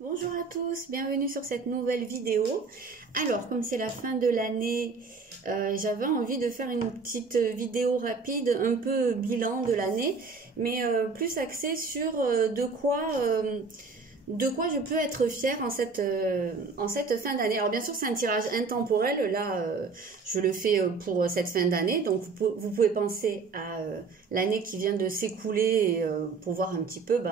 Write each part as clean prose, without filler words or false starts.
Bonjour à tous, bienvenue sur cette nouvelle vidéo. Alors, comme c'est la fin de l'année, j'avais envie de faire une petite vidéo rapide, un peu bilan de l'année, mais plus axée sur de quoi je peux être fière en cette fin d'année. Alors bien sûr, c'est un tirage intemporel, là je le fais pour cette fin d'année, donc vous pouvez penser à l'année qui vient de s'écouler pour voir un petit peu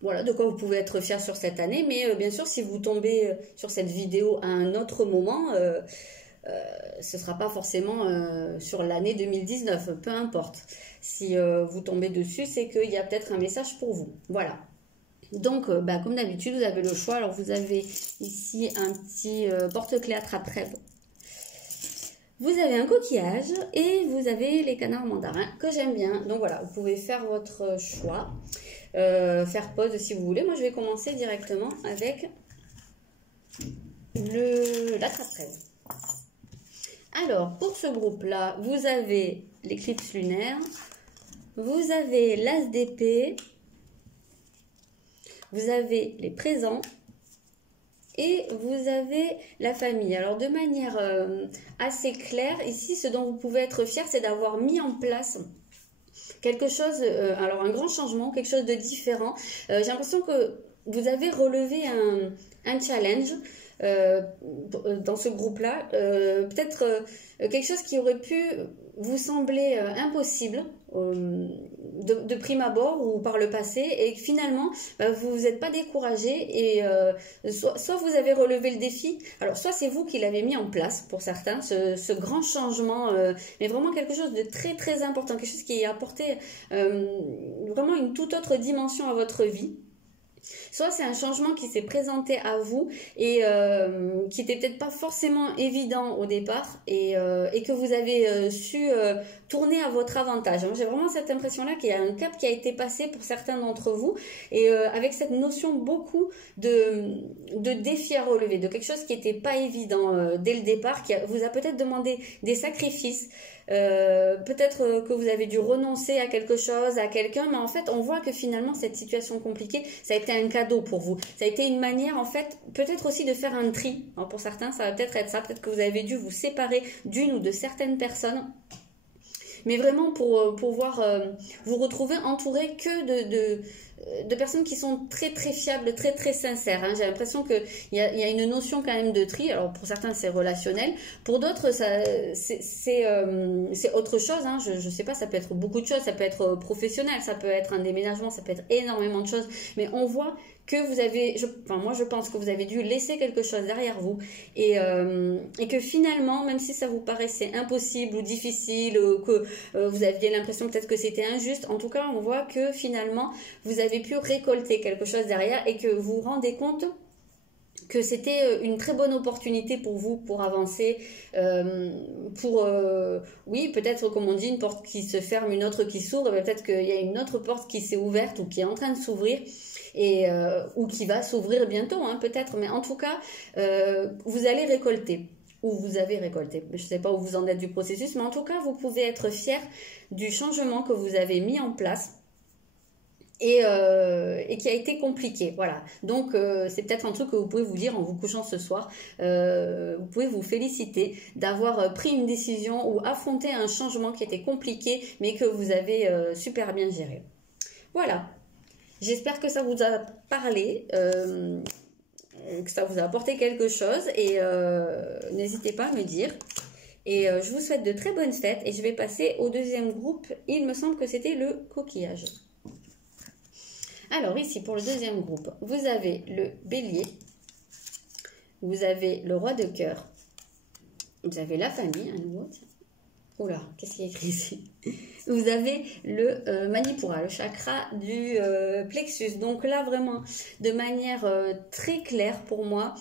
voilà de quoi vous pouvez être fier sur cette année. Mais bien sûr, si vous tombez sur cette vidéo à un autre moment, ce ne sera pas forcément sur l'année 2019, peu importe. Si vous tombez dessus, c'est qu'il y a peut-être un message pour vous. Voilà. Donc, comme d'habitude, vous avez le choix. Alors, vous avez ici un petit porte-clés attrape-rêve. Vous avez un coquillage et vous avez les canards mandarins que j'aime bien. Donc voilà, vous pouvez faire votre choix, faire pause si vous voulez. Moi, je vais commencer directement avec l'attrape-rêve. Alors, pour ce groupe-là, vous avez l'éclipse lunaire, vous avez l'as d'épée, vous avez les présents et vous avez la famille. Alors de manière assez claire, ici ce dont vous pouvez être fier, c'est d'avoir mis en place quelque chose, alors un grand changement, quelque chose de différent. J'ai l'impression que vous avez relevé un challenge dans ce groupe-là, peut-être quelque chose qui aurait pu vous sembler impossible de prime abord ou par le passé, et finalement vous vous êtes pas découragé et soit vous avez relevé le défi, alors soit c'est vous qui l'avez mis en place pour certains, ce grand changement, mais vraiment quelque chose de très très important, quelque chose qui a apporté vraiment une toute autre dimension à votre vie. Soit c'est un changement qui s'est présenté à vous et qui n'était peut-être pas forcément évident au départ et que vous avez su tourner à votre avantage. J'ai vraiment cette impression-là qu'il y a un cap qui a été passé pour certains d'entre vous et avec cette notion beaucoup de défi à relever, de quelque chose qui n'était pas évident dès le départ, qui vous a peut-être demandé des sacrifices. Peut-être que vous avez dû renoncer à quelque chose, à quelqu'un, mais en fait on voit que finalement cette situation compliquée, ça a été un cadeau pour vous, ça a été une manière en fait peut-être aussi de faire un tri. Alors pour certains ça va peut-être être ça, peut-être que vous avez dû vous séparer d'une ou de certaines personnes, mais vraiment pour pouvoir vous retrouver entouré que de personnes qui sont très très fiables, très très sincères. J'ai l'impression qu'il y a une notion quand même de tri. Alors pour certains c'est relationnel, pour d'autres c'est autre chose. Je sais pas, ça peut être beaucoup de choses, ça peut être professionnel, ça peut être un déménagement, ça peut être énormément de choses, mais on voit que vous avez, moi je pense que vous avez dû laisser quelque chose derrière vous et que finalement, même si ça vous paraissait impossible ou difficile, ou que vous aviez l'impression peut-être que c'était injuste, en tout cas on voit que finalement vous avez pu récolter quelque chose derrière et que vous vous rendez compte que c'était une très bonne opportunité pour vous pour avancer, oui, peut-être comme on dit, une porte qui se ferme, une autre qui s'ouvre, peut-être qu'il y a une autre porte qui s'est ouverte ou qui est en train de s'ouvrir et ou qui va s'ouvrir bientôt, peut-être, mais en tout cas vous allez récolter ou vous avez récolté, je ne sais pas où vous en êtes du processus, mais en tout cas vous pouvez être fier du changement que vous avez mis en place et qui a été compliqué, voilà. Donc c'est peut-être un truc que vous pouvez vous dire en vous couchant ce soir. Vous pouvez vous féliciter d'avoir pris une décision ou affronté un changement qui était compliqué mais que vous avez super bien géré. Voilà, j'espère que ça vous a parlé, que ça vous a apporté quelque chose et n'hésitez pas à me dire. Et je vous souhaite de très bonnes fêtes et je vais passer au deuxième groupe. Il me semble que c'était le coquillage. Alors ici, pour le deuxième groupe, vous avez le bélier, vous avez le roi de cœur, vous avez la famille, à nouveau. Oula, qu'est-ce qu'il y a écrit ici? Vous avez le manipura, le chakra du plexus. Donc là, vraiment, de manière très claire pour moi,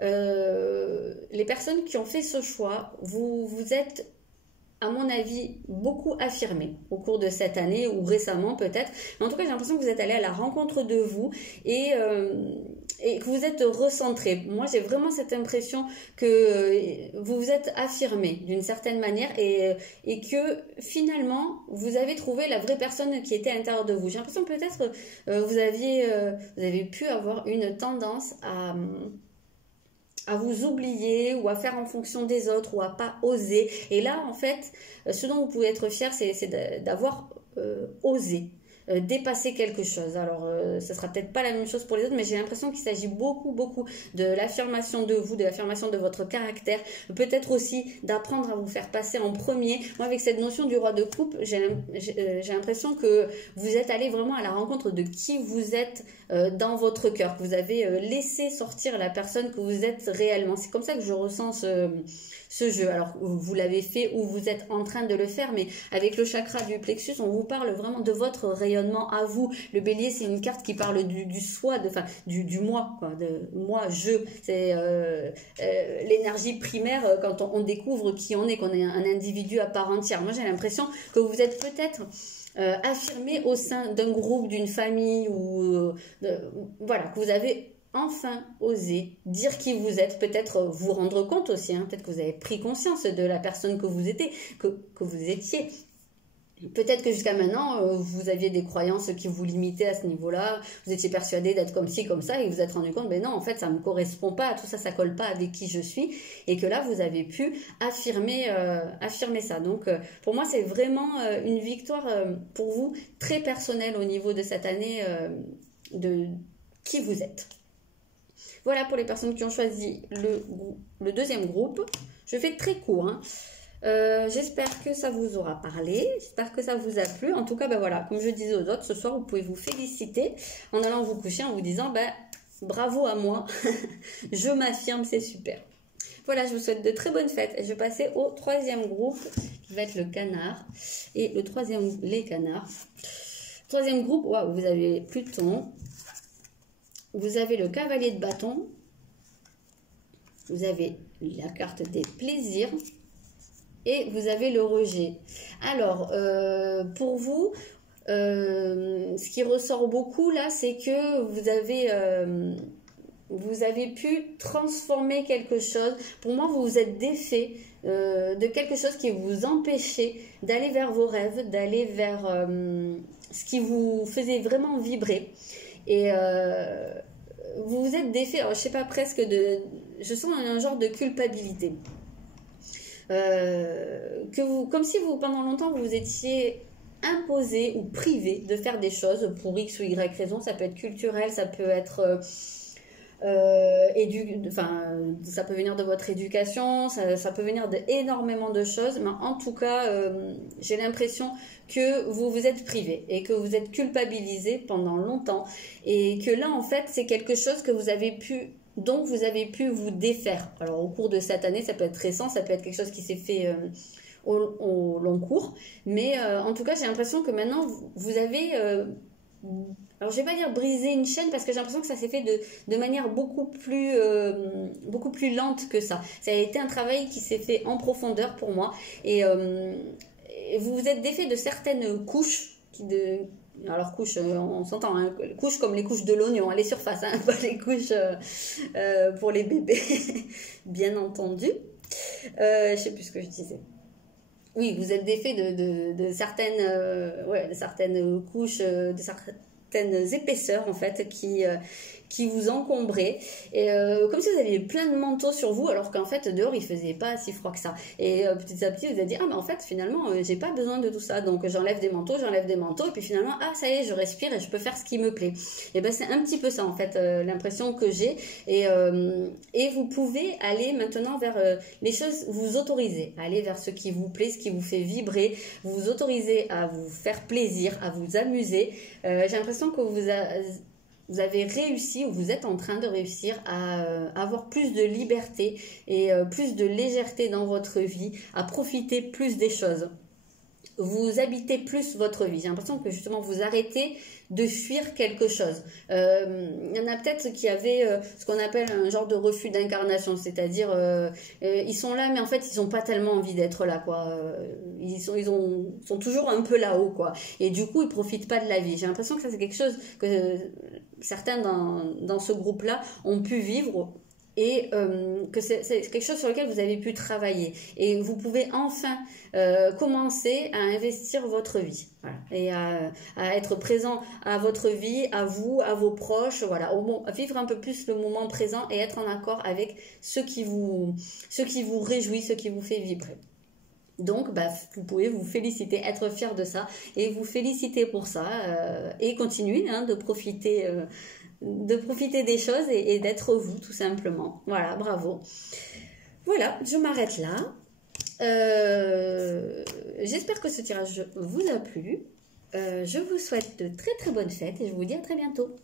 les personnes qui ont fait ce choix, vous êtes à mon avis, beaucoup affirmé au cours de cette année ou récemment peut-être. En tout cas, j'ai l'impression que vous êtes allé à la rencontre de vous et que vous êtes recentré. Moi, j'ai vraiment cette impression que vous vous êtes affirmé d'une certaine manière et que finalement, vous avez trouvé la vraie personne qui était à l'intérieur de vous. J'ai l'impression que peut-être vous avez pu avoir une tendance à vous oublier ou à faire en fonction des autres ou à pas oser. Et là, en fait, ce dont vous pouvez être fier, c'est d'avoir osé. Dépasser quelque chose. Alors, ce sera peut-être pas la même chose pour les autres, mais j'ai l'impression qu'il s'agit beaucoup de l'affirmation de vous, de l'affirmation de votre caractère, peut-être aussi d'apprendre à vous faire passer en premier. Moi, avec cette notion du roi de coupe, j'ai l'impression que vous êtes allé vraiment à la rencontre de qui vous êtes dans votre cœur, que vous avez laissé sortir la personne que vous êtes réellement. C'est comme ça que je ressens ce jeu. Alors, vous l'avez fait ou vous êtes en train de le faire, mais avec le chakra du plexus, on vous parle vraiment de votre rayonnement à vous. Le bélier, c'est une carte qui parle du soi, du moi, quoi, de moi, je. C'est l'énergie primaire quand on découvre qui on est, qu'on est un individu à part entière. Moi, j'ai l'impression que vous êtes peut-être affirmé au sein d'un groupe, d'une famille, ou voilà, que vous avez enfin osé dire qui vous êtes, peut-être vous rendre compte aussi, hein, peut-être que vous avez pris conscience de la personne que vous étiez, que vous étiez. Peut-être que jusqu'à maintenant, vous aviez des croyances qui vous limitaient à ce niveau-là, vous étiez persuadé d'être comme ci, comme ça, et vous vous êtes rendu compte, ben non, en fait, ça ne me correspond pas, tout ça, ça colle pas avec qui je suis, et que là, vous avez pu affirmer ça. Donc, pour moi, c'est vraiment une victoire pour vous, très personnelle au niveau de cette année de qui vous êtes. Voilà pour les personnes qui ont choisi le deuxième groupe. Je fais très court, hein. J'espère que ça vous aura parlé, j'espère que ça vous a plu. En tout cas, ben voilà, comme je disais aux autres, ce soir, vous pouvez vous féliciter en allant vous coucher, en vous disant, ben, bravo à moi, je m'affirme, c'est super. Voilà, je vous souhaite de très bonnes fêtes. Et je vais passer au troisième groupe, qui va être le canard. Et le troisième, les canards. Troisième groupe, waouh, vous avez Pluton. Vous avez le cavalier de bâton. Vous avez la carte des plaisirs. Et vous avez le rejet. Alors, pour vous, ce qui ressort beaucoup là, c'est que vous avez pu transformer quelque chose. Pour moi, vous vous êtes défait de quelque chose qui vous empêchait d'aller vers vos rêves, d'aller vers ce qui vous faisait vraiment vibrer. Et vous vous êtes défait, alors, je sais pas, presque je sens un genre de culpabilité. Comme si pendant longtemps, vous vous étiez imposé ou privé de faire des choses pour X ou Y raison. Ça peut être culturel, ça peut être ça peut venir de votre éducation, ça peut venir d'énormément de choses, mais en tout cas, j'ai l'impression que vous vous êtes privé et que vous êtes culpabilisé pendant longtemps et que là, en fait, c'est quelque chose que vous avez pu vous défaire. Alors, au cours de cette année, ça peut être récent, ça peut être quelque chose qui s'est fait au long cours. Mais en tout cas, j'ai l'impression que maintenant, vous avez... alors, je vais pas dire briser une chaîne parce que j'ai l'impression que ça s'est fait de manière beaucoup plus lente que ça. Ça a été un travail qui s'est fait en profondeur pour moi. Et vous vous êtes défait de certaines couches alors couches, on s'entend, hein, couches comme les couches de l'oignon, les surfaces, hein, pas les couches pour les bébés, bien entendu. Je sais plus ce que je disais. Oui, vous êtes défait de certaines couches, de certaines épaisseurs en fait qui vous encombraient et comme si vous aviez plein de manteaux sur vous alors qu'en fait dehors il faisait pas si froid que ça et petit à petit vous avez dit mais en fait finalement j'ai pas besoin de tout ça, donc j'enlève des manteaux et puis finalement ça y est, je respire et je peux faire ce qui me plaît. Et ben c'est un petit peu ça en fait l'impression que j'ai et vous pouvez aller maintenant vers les choses, vous autorisez à aller vers ce qui vous plaît, ce qui vous fait vibrer, vous vous autorisez à vous faire plaisir, à vous amuser. J'ai l'impression que vous avez réussi ou vous êtes en train de réussir à avoir plus de liberté et plus de légèreté dans votre vie, à profiter plus des choses. vous habitez plus votre vie. J'ai l'impression que justement vous arrêtez de fuir quelque chose. Il y en a peut-être qui avaient ce qu'on appelle un genre de refus d'incarnation, c'est-à-dire ils sont là mais en fait ils n'ont pas tellement envie d'être là, quoi. Ils sont toujours un peu là-haut, quoi. Et du coup ils profitent pas de la vie. J'ai l'impression que ça c'est quelque chose que certains dans ce groupe-là ont pu vivre. Et que c'est quelque chose sur lequel vous avez pu travailler. Et vous pouvez enfin commencer à investir votre vie. Voilà. Et à être présent à votre vie, à vous, à vos proches. Voilà. À vivre un peu plus le moment présent et être en accord avec ce qui vous réjouit, ce qui vous fait vibrer. Donc, vous pouvez vous féliciter, être fier de ça et vous féliciter pour ça et continuer de profiter des choses et d'être vous, tout simplement. Voilà, bravo. Voilà, je m'arrête là. J'espère que ce tirage vous a plu. Je vous souhaite de très très bonnes fêtes et je vous dis à très bientôt.